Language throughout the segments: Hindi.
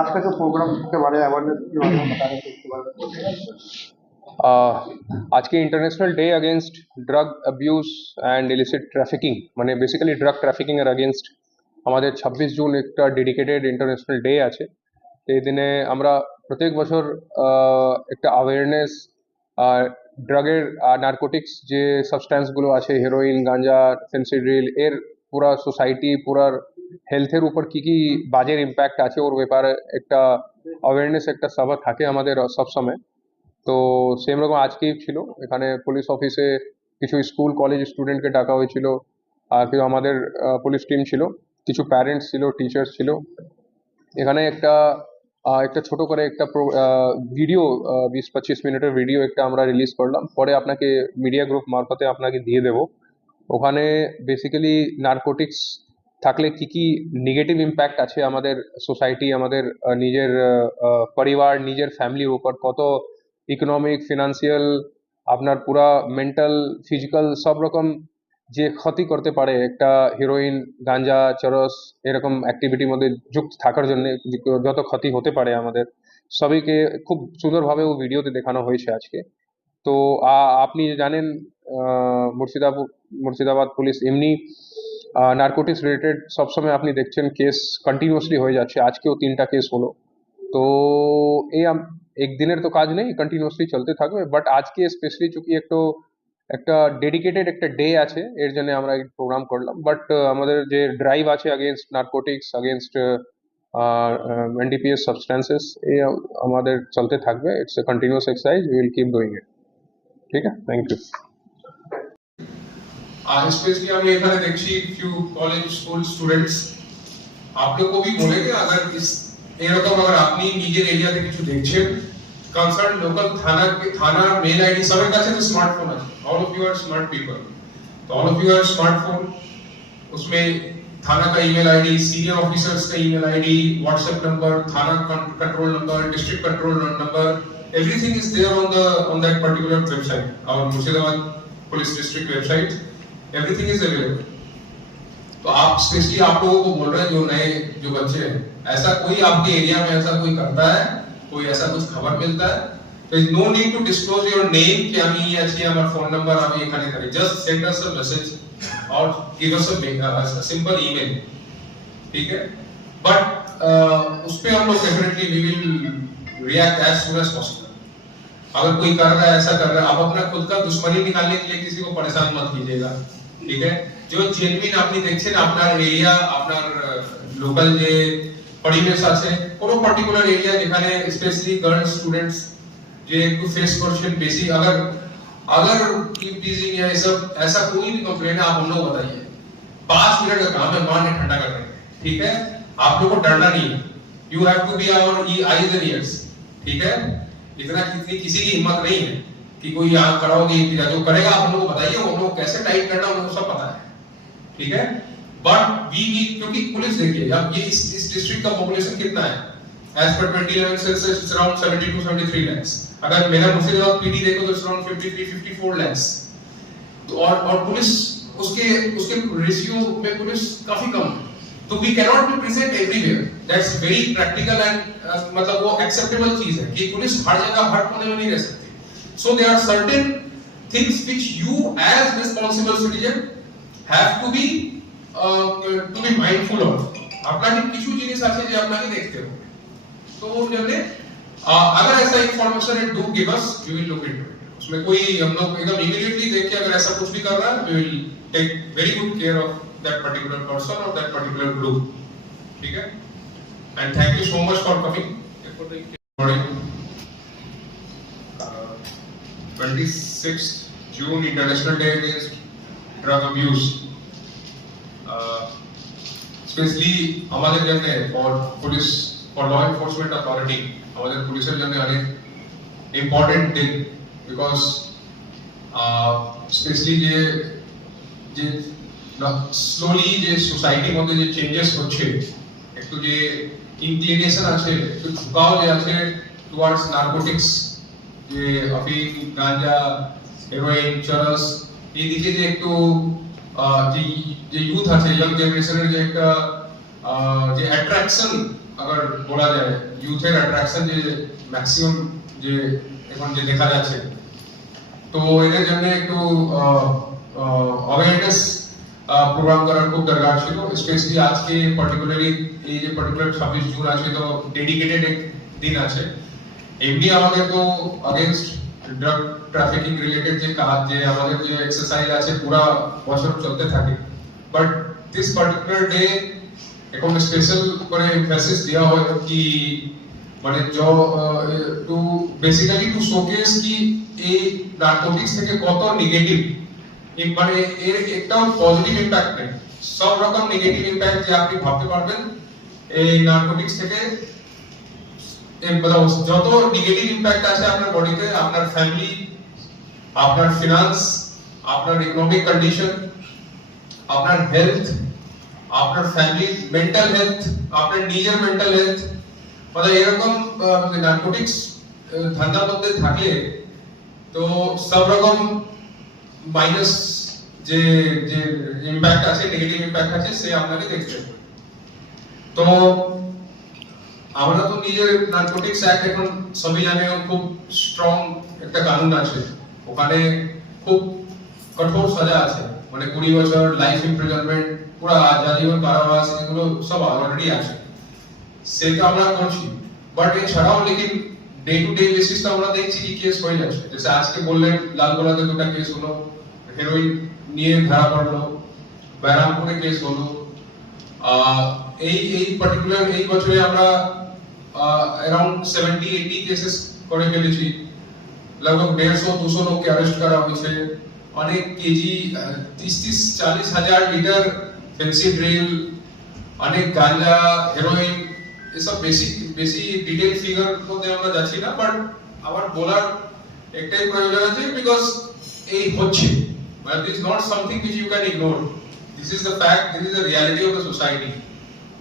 আজকে তো প্রোগ্রাম করতে পারে আজকে international day against drug abuse and illicit trafficking মানে বেসিক্যালি ড্রাগ ট্রাফিকিং এর আগেনস্ট আমাদের ছাব্বিশ জুন একটা ডেডিকেটেড ইন্টারন্যাশনাল ডে আছে। এই দিনে আমরা প্রত্যেক বছর একটা অ্যাওয়ারনেস ড্রাগের নার্কোটিক্স যে সাবস্ট্যান্সগুলো আছে হিরোইন গাঁজা ফেন্সিড্রিল এর পুরা সোসাইটি পুরার হেলথের উপর কি কি বাজের ইম্প্যাক্ট আছে ওর ব্যাপারে একটা অ্যাওয়ারনেস একটা সভা থাকে আমাদের সবসময় তো সেম রকম আজকেই ছিল। এখানে পুলিশ অফিসে কিছু স্কুল কলেজ স্টুডেন্টকে ডাকা হয়েছিল। আর কেউ আমাদের পুলিশ টিম ছিল। কিছু প্যারেন্টস ছিল টিচার্স ছিল। এখানে একটা একটা ছোট করে একটা ভিডিও বিশ পঁচিশ মিনিটের ভিডিও একটা আমরা রিলিজ করলাম। পরে আপনাকে মিডিয়া গ্রুপ মারফতে আপনাকে দিয়ে দেবো। ওখানে বেসিক্যালি নার্কোটিক্স থাকলে কি কি নেগেটিভ ইম্প্যাক্ট আছে আমাদের সোসাইটি আমাদের নিজের পরিবার, নিজের ফ্যামিলির উপর? কত ইকোনমিক ফিনান্সিয়াল আপনার পুরা মেন্টাল ফিজিক্যাল সব রকম যে ক্ষতি করতে পারে, একটা হিরোইন গাঞ্জা, চরস, এরকম অ্যাক্টিভিটির মধ্যে যুক্ত থাকার জন্য যত ক্ষতি হতে পারে আমাদের, সবাইকে খুব সুন্দরভাবে ও ভিডিওতে দেখানো হয়েছে আজকে। তো আপনি জানেন মুর্শিদাবাদ মুর্শিদাবাদ পুলিশ এমনি নার্কোটিক্স রিলেটেড সবসময় আপনি দেখছেন কেস কন্টিনিউয়াসলি হয়ে যাচ্ছে। আজকেও তিনটা কেস হলো। তো এই একদিনের তো কাজ নেই কন্টিনিউয়াসলি চলতে থাকবে। বাট আজকে স্পেশালি চুকি একটু, একটা ডেডিকেটেড একটা ডে আছে, এর জন্য আমরা এই প্রোগ্রাম করলাম। বাট আমাদের যে ড্রাইভ আছে against narcotics against NDPS substances এই আমাদের চলতে থাকবে। It's a continuous exercise will keep doing it ঠিক আছে? থ্যাংক ইউ আর স্পেশালি আমি এখানে দেখছি ফিউ কলেজ স্কুল স্টুডেন্টস आप लोग को भी बोलेंगे अगर इस এরকম अगर আপনি নিজের এরিয়াতে কিছু দেখছেন কনসার্ন লোকাল থানা থানা মেল আইডি সবার কাছে তো স্মার্টফোন আছে all of you are smart people तो all of you are smartphone उसमें थाना का ईमेल आईडी सीनियर ऑफिसर्स का ईमेल आईडी व्हाट्सएप नंबर थाना control number district control number everything is there on the on that particular website और Murshidabad police district website everything is available तो आप स्पेशली आप लोगों को बोल रहे हैं जो नए जो बच्चे हैं ऐसा कोई आपके एरिया में ऐसा कोई करता है कोई ऐसा कुछ खबर मिलता है तो no need to disclose your name कि আমি আছি আমার ফোন নাম্বার আমি এখানে থাকি just send us a message और give us a simple email ठीक है बट उस पे हम लोग definitely we will react as soon as possible अगर कोई कर रहा है ऐसा कर रहा है आप अपना खुद का दुश्मनी निकालने के लिए किसी को परेशान मत कीजिएगा ঠিক আছে যে জেনুইন আপনি দেখছেন আপনার এরিয়া আপনার লোকাল যে পরিবেশ আছে কোন পার্টিকুলার এরিয়া যেখানে স্পেশালি গার্ল স্টুডেন্টস যে একটু ফেস করছেন বেশি अगर अगर टीजिंग या सब ऐसा कोई भी कंप्लेंट आप हम लोग बताइए 5 मिनट का काम है मान ने ठंडा कर रहे हैं ठीक है आप लोगों को डरना नहीं you have to be our E I the ठीक है इतना कितनी किसी की हिम्मत नहीं है कि कोई यहाँ खड़ा होगी जो करेगा आप लोग बताइए वो लोग कैसे टाइट करना उनको सब पता है। ठीक है? बट वी नीड क्योंकि पुलिस देखिए अब ये इस, इस डिस्ट्रिक्ट का पॉपुलेशन कितना है? As per 2011 census it's around 72 two 73 lakhs. अगर मेरा मुर्शिदाबाद पीडी देखो तो इट्स अराउंड 53 54 lakhs. तो और और पुलिस उसके उसके रेशियो में पुलिस काफ़ी कम है। तो we can not be present everywhere that's very practical and मतलब वो एक्सेप्टेबल चीज़ है कि पुलिस हर जगह हर कोने में नहीं रह सकती। so there are certain things which you as responsible citizen have to be uh, to be mindful of আপনাকে কিছু জিনিস আছে যে আপনাকে দেখতে হবে तो वो जब अगर ऐसा इंफॉर्मेशन है do give us we will look into it उसमें कोई हम लोग एकदम इमीडिएटली देख के अगर ऐसा कुछ भी कर रहा है we will take very good care of that particular person और दैट पर्टिकुलर ग्रुप ठीक है and thank you so much for coming 26th June International Day Against Drug Abuse. Uh, specially আমাদের জন্য for police for law enforcement authority আমাদের পুলিশের জন্য অনেক ইম্পর্টেন্ট দিন বিকজ স্পেশালি যে যে স্লোলি যে সোসাইটির মধ্যে যে চেঞ্জেস হচ্ছে একটু যে ইনক্লিনেশন আছে একটু ঝুঁকাও যে আছে টুয়ার্ডস নার্কোটিক্স যে অফিম গাঁজা হেরোইন চরস এইদিকে যে একটু আহ, যে যে ইউথ আছে ইয়াং জেনারেশনের যে একটা আহ, যে অ্যাট্রাকশন আবার বলা যায় ইউথের অ্যাট্রাকশন যে ম্যাক্সিমাম যে এখন যে দেখা যাচ্ছে তো এদের জন্য একটু অ্যাওয়ারনেস প্রোগ্রাম করার খুব দরকার ছিল স্পেশালি আজকে পার্টিকুলারলি এই যে পার্টিকুলার ছাব্বিশ জুন আছে তো ডেডিকেটেড এক দিন আছে এমনি আমাদের তো অগেনস্ট ড্রাগ ট্রাফিকিং রিলেটেড যে কাজ যে আমাদের যে এক্সারসাইজ আছে পুরা বছর চলতে থাকে বাট দিস পার্টিকুলার ডে এখন স্পেশাল করে মেসেজ দেওয়া হয় কি মানে টু বেসিক্যালি টু শোকেস কি এই নার্কোটিক্স থেকে কত নেগেটিভ মানে এর একটাও পজিটিভ ইম্প্যাক্ট নেই সব রকম নেগেটিভ ইম্প্যাক্ট যে আপনি ভাবতে পারবেন এই নার্কোটিক্স থেকে এর মানে যত নেগেটিভ ইম্প্যাক্ট আছে আপনার বডিতে আপনার ফ্যামিলি আপনার ফিনান্স আপনার ইকোনমিক কন্ডিশন আপনার হেলথ আপনার ফ্যামিলি মেন্টাল হেলথ আপনার নিজের মেন্টাল হেলথ মানে এরকম নার্কোটিক্স ধান্দার মধ্যে থাকলে তো সব রকম মাইনাস যে যে ইম্প্যাক্ট আছে নেগেটিভ ইম্প্যাক্ট আছে সে আপনাকে দেখতে হবে তো আমরা তো নিজের নার্কোটিক্স অ্যাক্ট এখন সবই জানে খুব স্ট্রং একটা কানুন আছে। ওখানে খুব কঠোর সাজা আছে। মানে কুড়ি বছর লাইফ ইমপ্রিজনমেন্ট পুরো আজীবন কারাবাস, এগুলো সব অলরেডি আছে। সেটা আমরা করছি। বাট এছাড়াও লেকিন ডে টু ডে বেসিস তো আমরা দেখছি কি কেস হয়ে যাচ্ছে। যেসে আজকে বললেন লালগোলাতে দুটা কেস হলো। হেরোইন নিয়ে ধরা পড়ল। ব্যারামপুরে কেস হলো। এই এই পার্টিকুলার এই বছরে আমরা অ্যারাউন্ড সেভেন্টি এইটি কেসেস করে ফেলেছি लगभग डेढ़ सौ दो सौ लोग के अरेस्ट करा হয়েছে অনেক কেজি তিরিশ তিরিশ চাল্লিশ হাজার লিটার ফেন্সি ড্রিল অনেক গাঁজা হেরোইন এসব বেশি বেশি ডিটেল ফিগার মধ্যে আমরা যাচ্ছি না বাট আবার বলার একটাই প্রয়োজন আছে বিকজ এই হচ্ছে মানে this not something which you can ignore this is the fact this is the reality of the society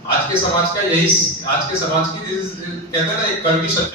आज के समाज का यही, आज के समाज की कहते हैं ना, एक कर्मी सच्चाई